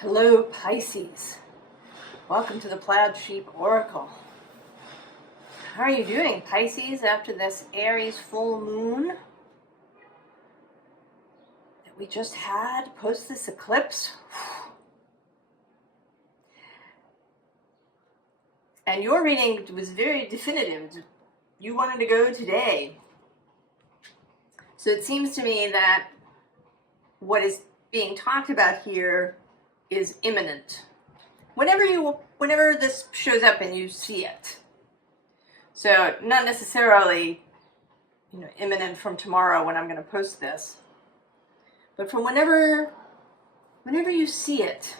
Hello, Pisces. Welcome to the Plaid Sheep Oracle. How are you doing, Pisces, after this Aries full moon that we just had post this eclipse? And your reading was very definitive. You wanted to go today. So it seems to me that what is being talked about here is imminent. Whenever this shows up and you see it. So not necessarily, imminent from tomorrow when I'm going to post this, but from whenever you see it.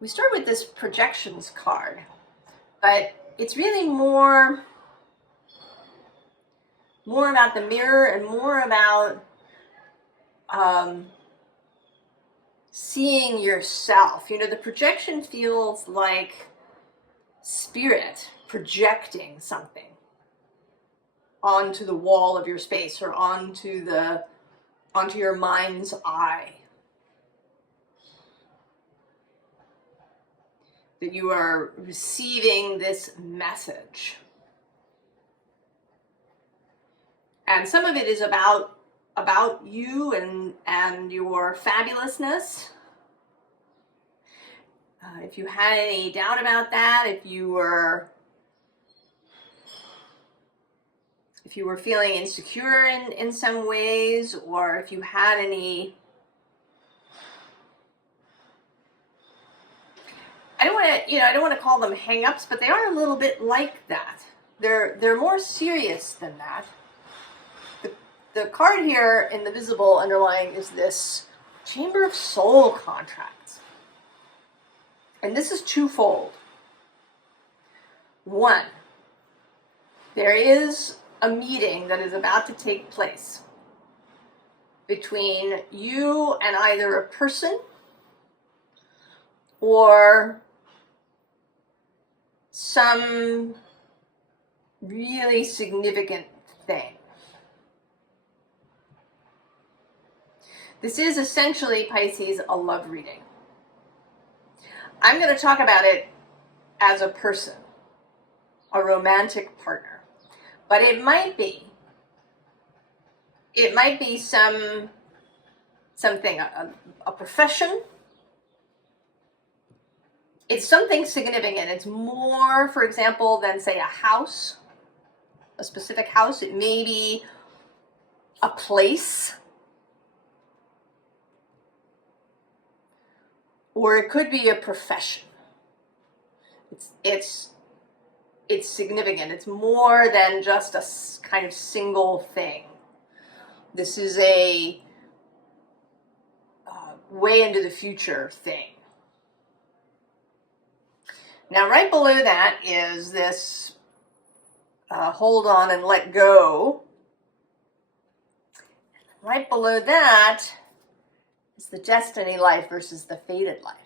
We start with this projections card, but it's really more about the mirror and more about seeing yourself. The projection feels like spirit projecting something onto the wall of your space or onto your mind's eye. That you are receiving this message. And some of it is about you and your fabulousness. If you had any doubt about that, if you were feeling insecure in some ways, or if you had any, I don't want to call them hang-ups, but they are a little bit like that. They're more serious than that. The card here in the visible underlying is this Chamber of Soul contracts. And this is twofold. One, there is a meeting that is about to take place between you and either a person or some really significant thing. This is essentially, Pisces, a love reading. I'm going to talk about it as a person, a romantic partner. But it might be something, a profession. It's something significant. It's more, for example, than, say, a house, a specific house. It may be a place. Or it could be a profession. It's significant. It's more than just a kind of single thing. This is a way into the future thing. Now, right below that is this hold on and let go. Right below that is the destiny life versus the fated life.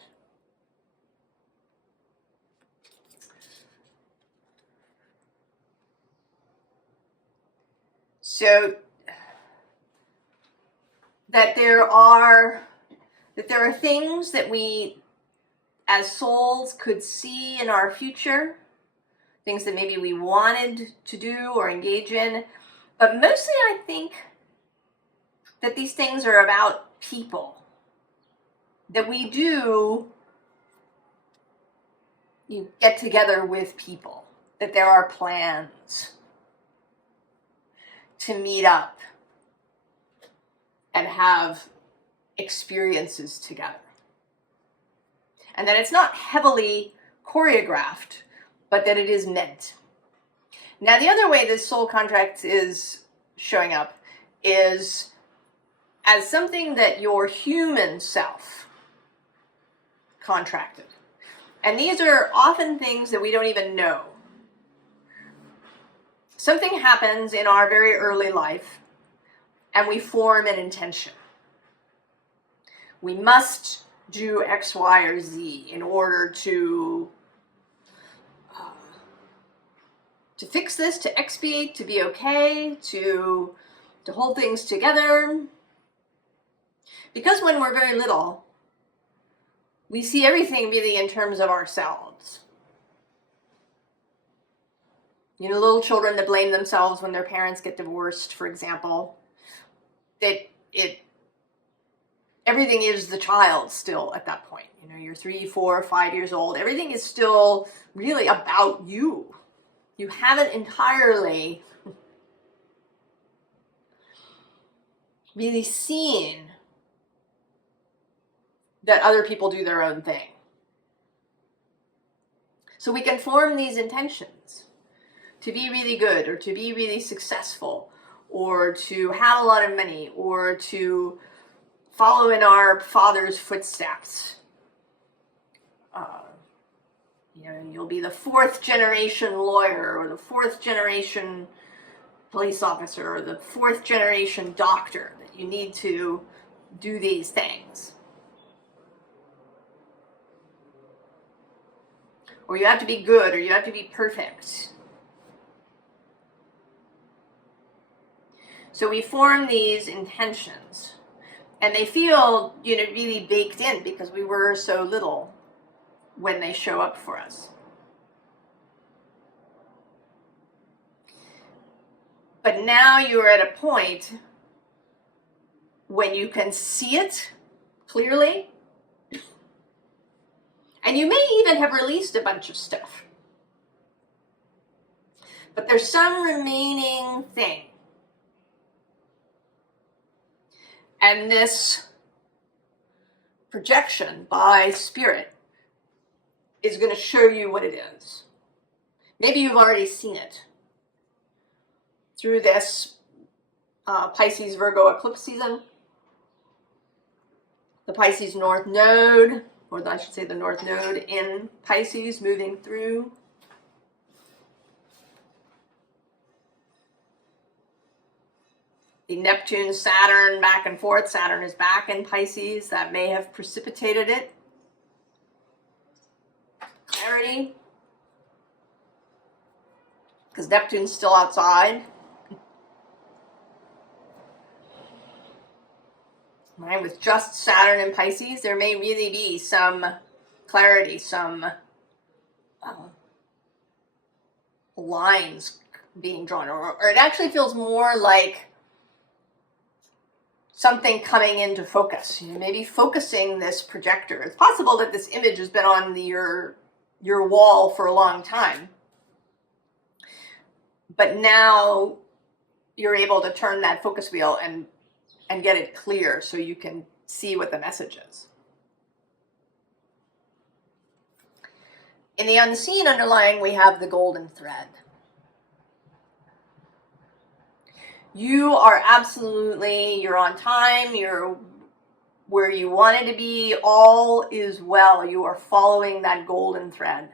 So that there are things that we as souls could see in our future, things that maybe we wanted to do or engage in, but mostly I think that these things are about people. That we do get together with people, that there are plans to meet up and have experiences together. And that it's not heavily choreographed, but that it is meant. Now, the other way this soul contract is showing up is as something that your human self contracted. And these are often things that we don't even know. Something happens in our very early life, and we form an intention. We must do X, Y, or Z in order to fix this, to expiate, to be okay, to to hold things together. Because when we're very little, we see everything really in terms of ourselves. You know, little children that blame themselves when their parents get divorced, for example, everything is the child still at that point. You know, you're 3, 4, 5 years old. Everything is still really about you. You haven't entirely really seen that other people do their own thing. So we can form these intentions to be really good, or to be really successful, or to have a lot of money, or to follow in our father's footsteps. You know, you'll be the 4th generation lawyer, or the 4th generation police officer, or the 4th generation doctor, that you need to do these things. Or you have to be good, or you have to be perfect. So we form these intentions, and they feel, you know, really baked in because we were so little when they show up for us. But now you're at a point when you can see it clearly, and you may even have released a bunch of stuff. But there's some remaining thing. And this projection by spirit is going to show you what it is. Maybe you've already seen it through this Pisces Virgo eclipse season. The Pisces North Node, or I should say the North Node in Pisces moving through. The Neptune, Saturn, back and forth. Saturn is back in Pisces. That may have precipitated it. Clarity. Because Neptune's still outside. Right, with just Saturn in Pisces, there may really be some clarity, some lines being drawn. Or it actually feels more like something coming into focus. You know, maybe focusing this projector. It's possible that this image has been on your wall for a long time. But now you're able to turn that focus wheel and get it clear so you can see what the message is. In the unseen underlying, we have the golden thread. You are absolutely, you're on time, you're where you wanted to be, all is well. You are following that golden thread.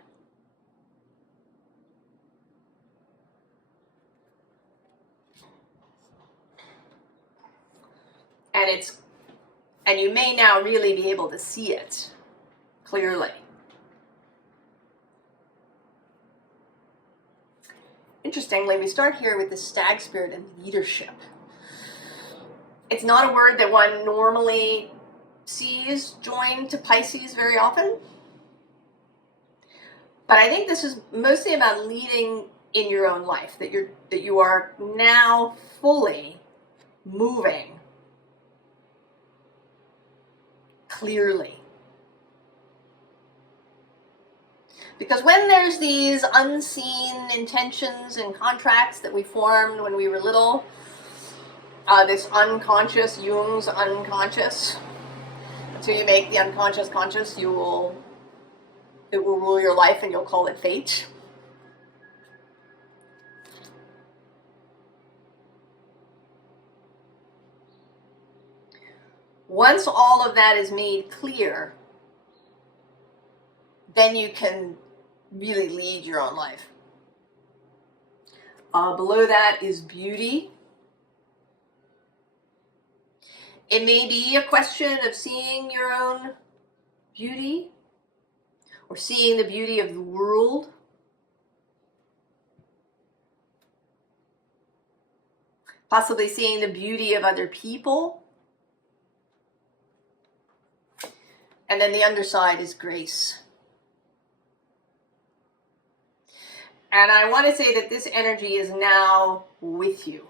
And you may now really be able to see it clearly. Interestingly, we start here with the stag spirit and leadership. It's not a word that one normally sees joined to Pisces very often. But I think this is mostly about leading in your own life, that you are now fully moving clearly. Because when there's these unseen intentions and contracts that we formed when we were little, this unconscious, Jung's unconscious, until you make the unconscious conscious, it will rule your life and you'll call it fate. Once all of that is made clear, then you can really lead your own life. Below that is beauty. It may be a question of seeing your own beauty or seeing the beauty of the world. possibly seeing the beauty of other people. And then the underside is grace. And I want to say that this energy is now with you,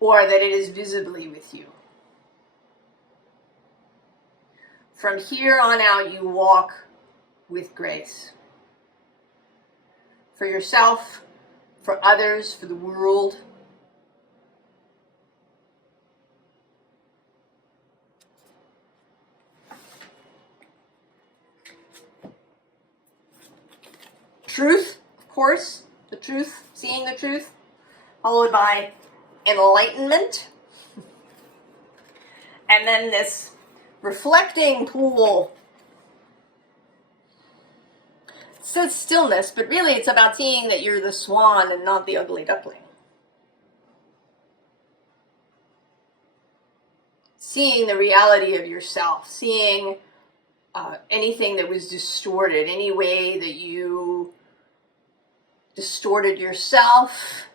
or that it is visibly with you. From here on out, you walk with grace. For yourself, for others, for the world. Truth, of course, the truth, seeing the truth, followed by enlightenment. And then this reflecting pool. It says stillness, but really it's about seeing that you're the swan and not the ugly duckling. Seeing the reality of yourself, seeing anything that was distorted, any way that you distorted yourself,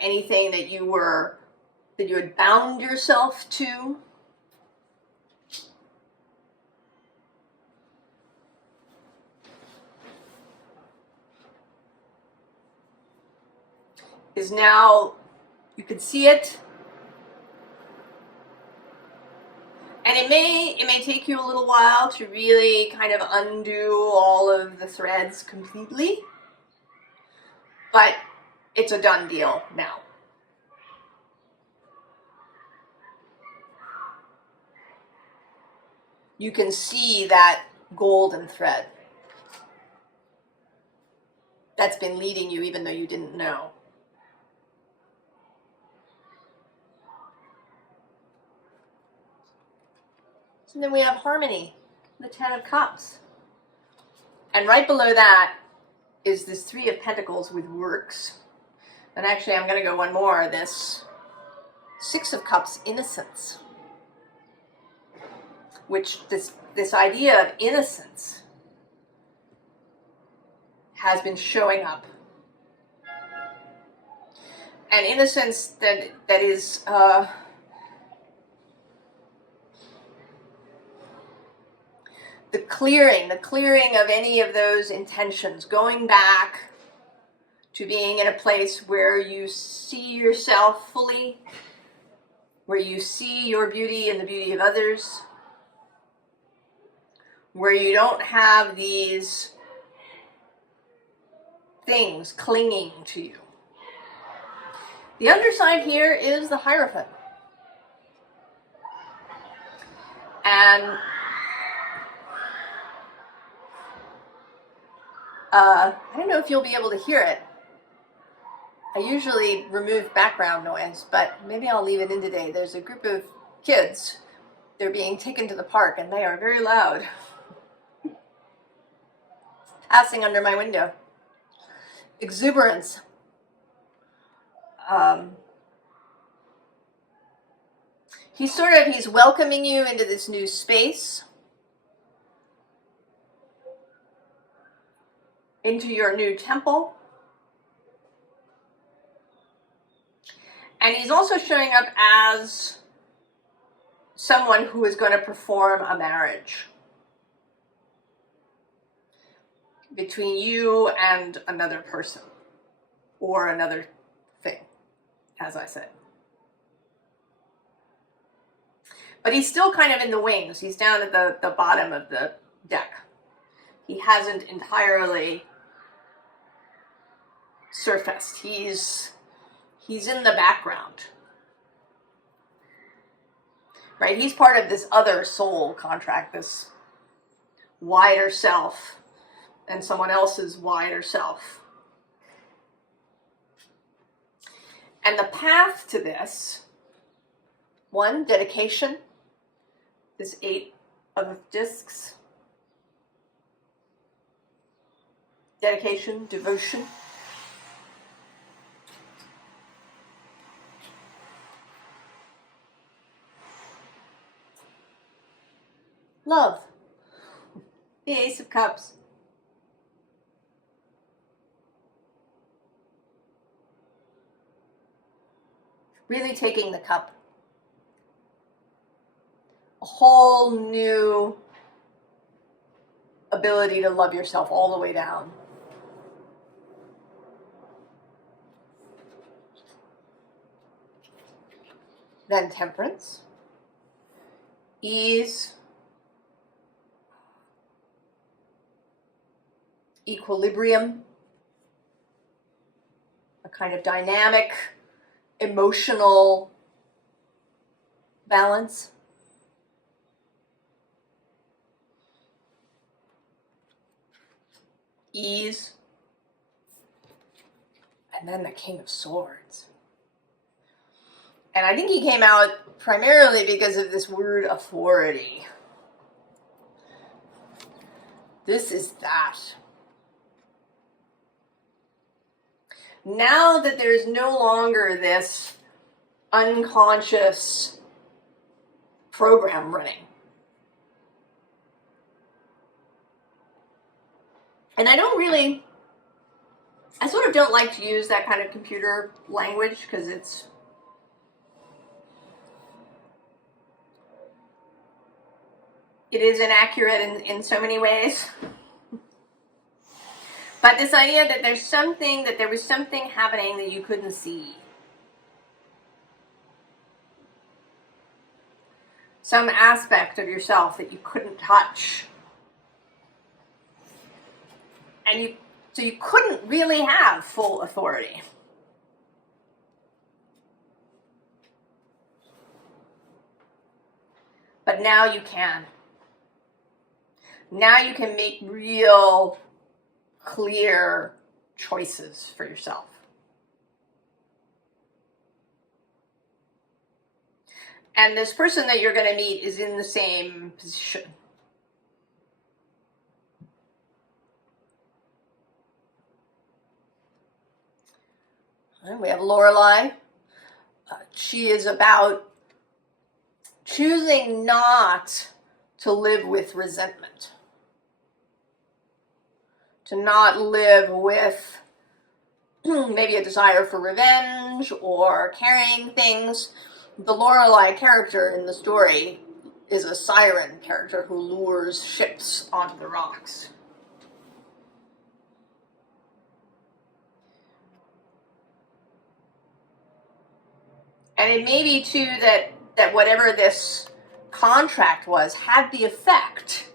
anything that you had bound yourself to. Is now, you can see it. And it may take you a little while to really kind of undo all of the threads completely, but it's a done deal now. You can see that golden thread that's been leading you even though you didn't know. And then we have harmony, the 10 of Cups. And right below that is this 3 of Pentacles with works. And actually, I'm going to go one more, this 6 of Cups, innocence. Which this idea of innocence has been showing up. And innocence that is... the clearing of any of those intentions, going back to being in a place where you see yourself fully, where you see your beauty and the beauty of others, where you don't have these things clinging to you. The underside here is the Hierophant. And I don't know if you'll be able to hear it. I usually remove background noise, but maybe I'll leave it in today. There's a group of kids. They're being taken to the park, and they are very loud. Passing under my window. Exuberance. He's welcoming you into this new space. Into your new temple. And he's also showing up as someone who is going to perform a marriage between you and another person or another thing, as I said. But he's still kind of in the wings. He's down at the bottom of the deck. He hasn't entirely surfaced. He's in the background. Right? He's part of this other soul contract, this wider self and someone else's wider self. And the path to this, 1, dedication, this 8 of discs. Dedication, devotion. Love. The Ace of Cups. really taking the cup a whole new ability to love yourself all the way down. Then temperance, ease, equilibrium, a kind of dynamic, emotional balance. Ease. And then the King of Swords. And I think he came out primarily because of this word authority. This is that. Now that there's no longer this unconscious program running. And I sort of don't like to use that kind of computer language because it is inaccurate in so many ways. But this idea that there was something happening that you couldn't see. Some aspect of yourself that you couldn't touch. And so you couldn't really have full authority. But now you can. Now you can make real, clear choices for yourself. And this person that you're going to meet is in the same position. And we have Lorelei. She is about choosing not to live with resentment. To not live with maybe a desire for revenge or carrying things. The Lorelei character in the story is a siren character who lures ships onto the rocks. And it may be too that whatever this contract was had the effect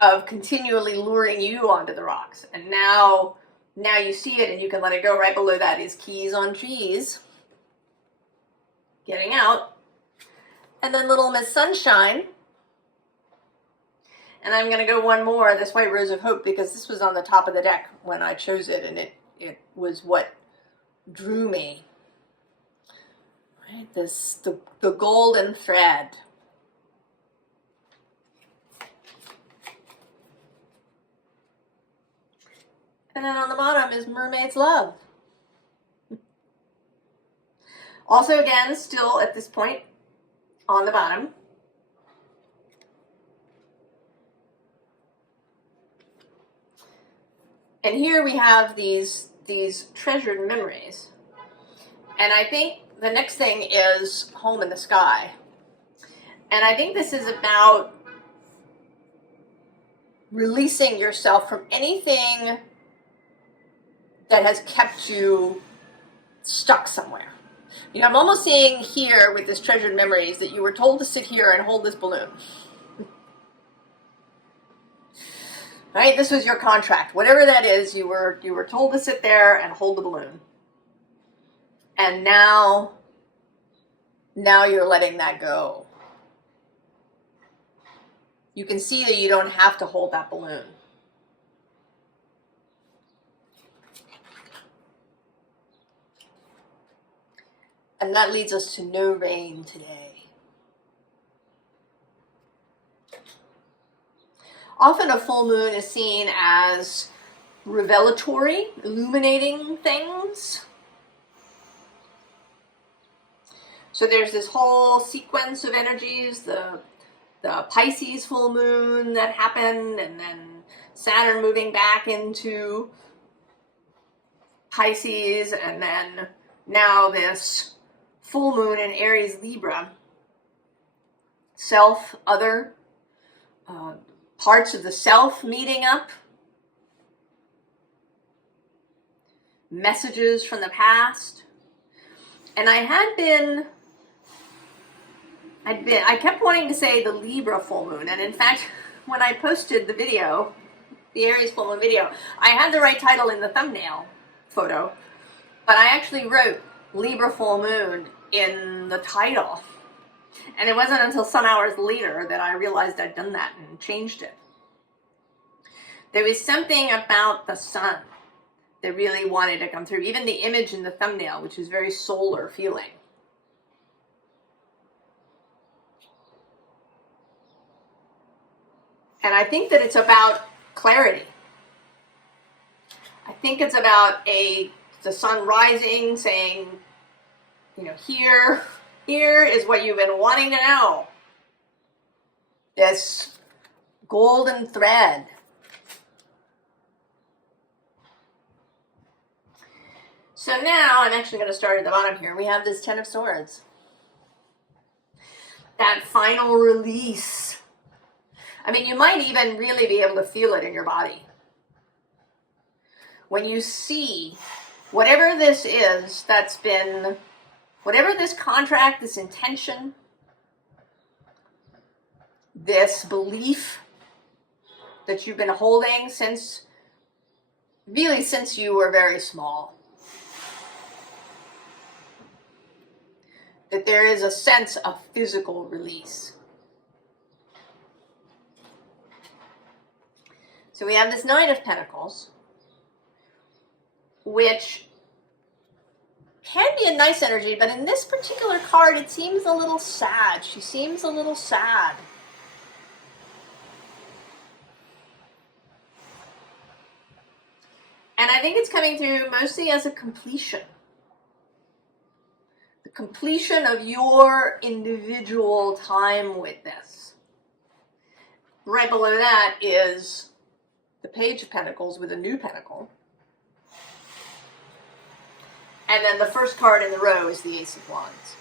of continually luring you onto the rocks. And now you see it and you can let it go. Right below that is keys on trees. Getting out. And then Little Miss Sunshine. And I'm going to go one more, this White Rose of Hope, because this was on the top of the deck when I chose it, and it was what drew me. Right? The golden thread. And then on the bottom is Mermaid's Love. Also, again, still at this point on the bottom. And here we have these treasured memories. And I think the next thing is Home in the Sky. And I think this is about releasing yourself from anything that has kept you stuck somewhere. You know, I'm almost seeing here with this treasured memories that you were told to sit here and hold this balloon. Right? This was your contract. Whatever that is, you were told to sit there and hold the balloon. And now you're letting that go. You can see that you don't have to hold that balloon. And that leads us to no rain today. Often a full moon is seen as revelatory, illuminating things. So there's this whole sequence of energies, the Pisces full moon that happened, and then Saturn moving back into Pisces, and then now this full moon in Aries Libra, self, other, parts of the self meeting up, messages from the past. And I kept wanting to say the Libra full moon. And in fact, when I posted the video, the Aries full moon video, I had the right title in the thumbnail photo, but I actually wrote Libra full moon in the title. And it wasn't until some hours later that I realized I'd done that and changed it. There was something about the sun that really wanted to come through. Even the image in the thumbnail, which is very solar feeling. And I think that it's about clarity. I think it's about the sun rising, saying, you know, here is what you've been wanting to know. This golden thread. So now I'm actually going to start at the bottom here. We have this Ten of Swords. That final release. I mean, you might even really be able to feel it in your body. When you see whatever this is that's been, whatever this contract, this intention, this belief that you've been holding since you were very small. That there is a sense of physical release. So we have this Nine of Pentacles, which can be a nice energy, but in this particular card, it seems a little sad. She seems a little sad. And I think it's coming through mostly as a completion. The completion of your individual time with this. Right below that is the Page of Pentacles with a new pentacle. And then the first card in the row is the Ace of Wands.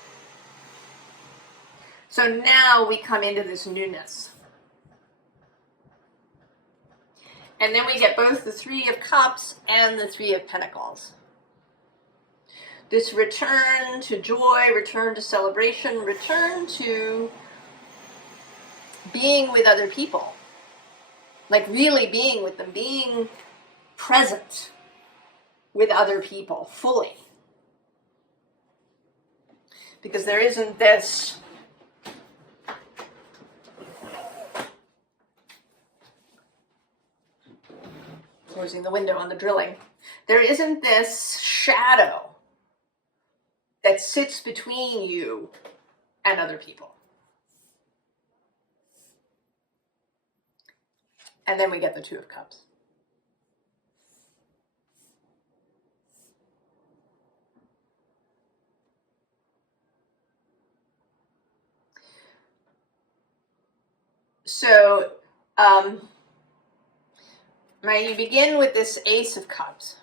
So now we come into this newness. And then we get both the Three of Cups and the Three of Pentacles. This return to joy, return to celebration, return to being with other people. Like really being with them, being present with other people fully. Because there isn't this closing the window on the drilling. There isn't this shadow that sits between you and other people. And then we get the Two of Cups. So, right, you begin with this Ace of Cups.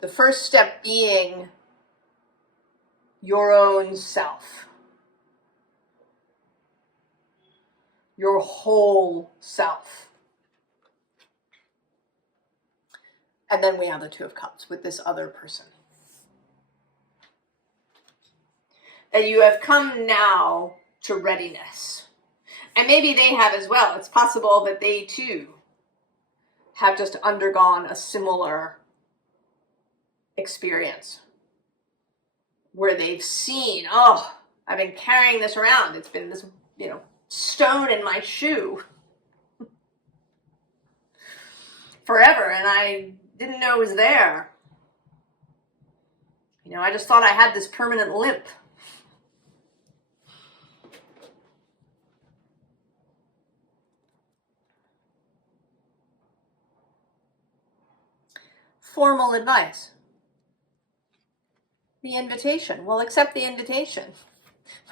The first step being your own self. Your whole self. And then we have the Two of Cups with this other person. That you have come now to readiness. And maybe they have as well. It's possible that they too have just undergone a similar experience. Where they've seen, oh, I've been carrying this around. It's been this, stone in my shoe forever. And I didn't know it was there. I just thought I had this permanent limp. Formal advice. The invitation. Well, accept the invitation.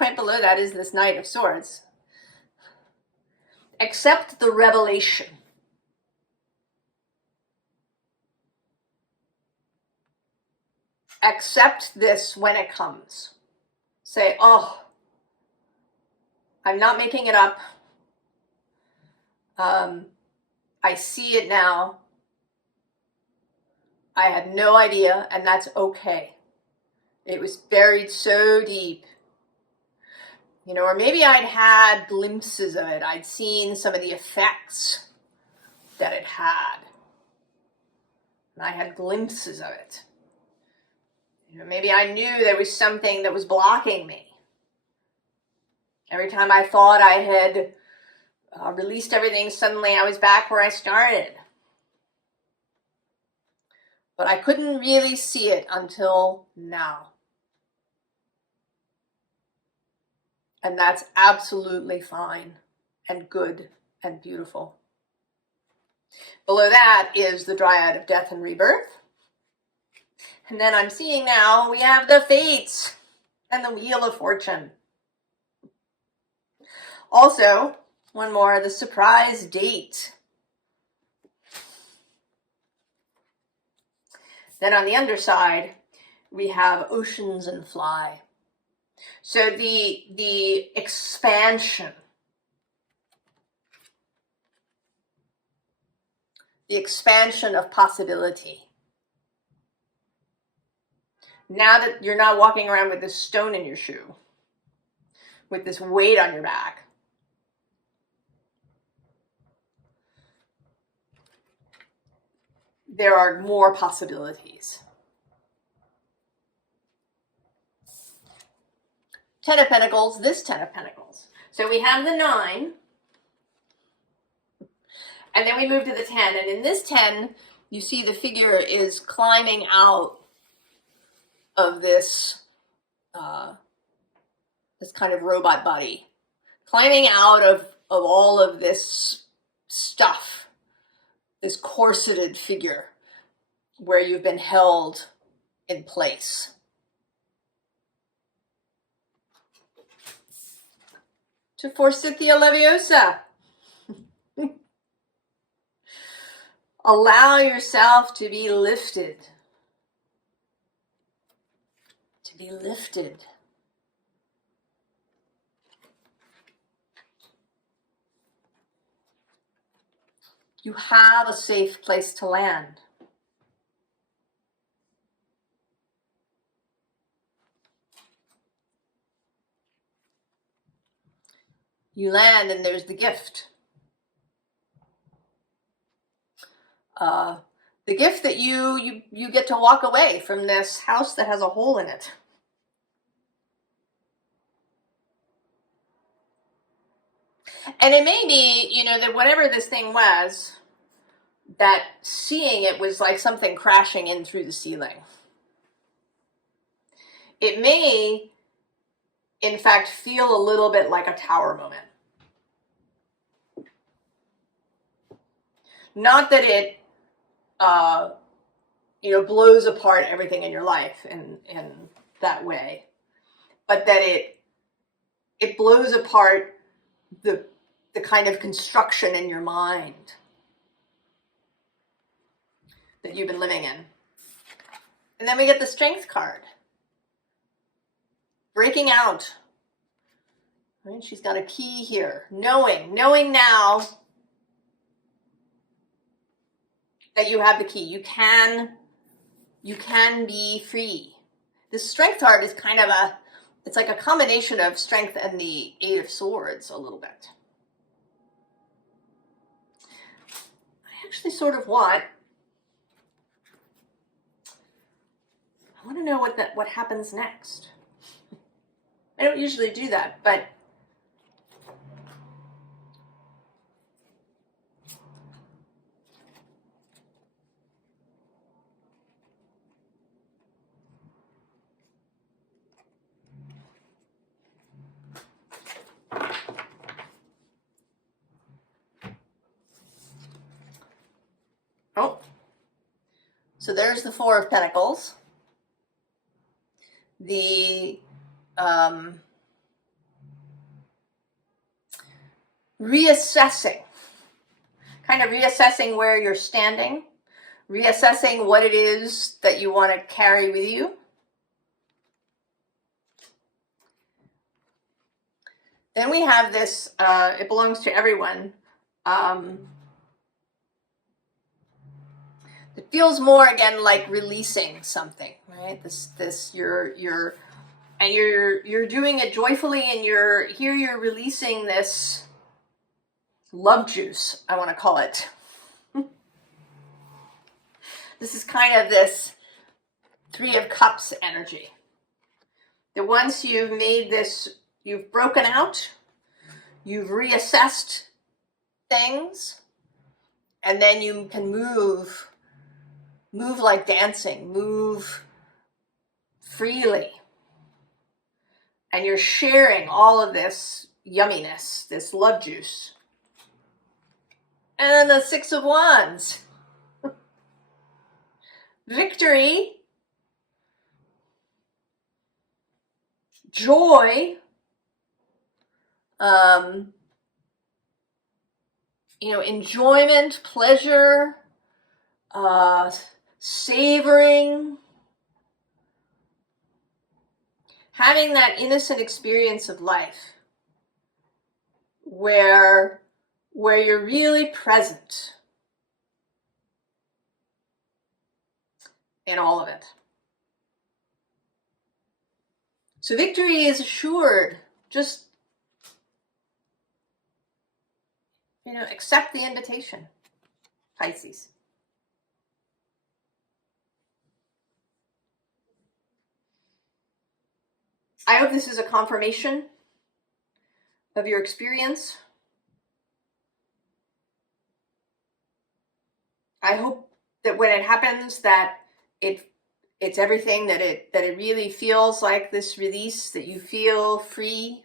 Right below that is this Knight of Swords. Accept the revelation. accept this when it comes. Say, oh, I'm not making it up. I see it now. I had no idea, and that's okay. It was buried so deep. You know, or maybe I'd had glimpses of it. I'd seen some of the effects that it had. And I had glimpses of it. You know, maybe I knew there was something that was blocking me. Every time I thought I had released everything, suddenly I was back where I started. But I couldn't really see it until now. And that's absolutely fine and good and beautiful. Below that is the Dryad of Death and Rebirth. And then I'm seeing now we have the Fates and the Wheel of Fortune. Also, one more, the Surprise Date. Then on the underside, we have Oceans and Fly. So the expansion, of possibility. Now that you're not walking around with this stone in your shoe, with this weight on your back, there are more possibilities. Ten of Pentacles, this Ten of Pentacles. So we have the 9, and then we move to the 10. And in this 10, you see the figure is climbing out of this, this kind of robot body. Climbing out of all of this stuff, this corseted figure where you've been held in place. To Forsythia Leviosa. Allow yourself to be lifted. To be lifted. You have a safe place to land. You land and there's the gift. The gift that you get to walk away from this house that has a hole in it. And it may be, you know, that whatever this thing was, that seeing it was like something crashing in through the ceiling. It may, in fact, feel a little bit like a tower moment. Not that it, you know, blows apart everything in your life in that way, but that it blows apart the kind of construction in your mind that you've been living in. And then we get the Strength card. Breaking out. Right? She's got a key here. Knowing now that you have the key. You can be free. The Strength card is kind of it's like a combination of Strength and the Eight of Swords a little bit. I actually sort of want to know what happens next. I don't usually do that, but oh, so there's the Four of Pentacles. The reassessing, kind of reassessing where you're standing, reassessing what it is that you want to carry with you, Then we have this, it belongs to everyone. It feels more again like releasing something, right? You're doing it joyfully, and you're releasing this love juice, I want to call it. This is kind of this Three of Cups energy. That once you've made this, you've broken out, you've reassessed things, and then you can move like dancing, move freely. And you're sharing all of this yumminess, this love juice. And the Six of Wands. Victory, joy, enjoyment, pleasure, savoring, having that innocent experience of life where you're really present in all of it. So victory is assured. Just, accept the invitation, Pisces. I hope this is a confirmation of your experience. I hope that when it happens that it's everything that it really feels like, this release, that you feel free.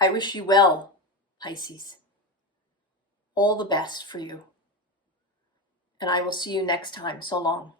I wish you well, Pisces. All the best for you. And I will see you next time. So long.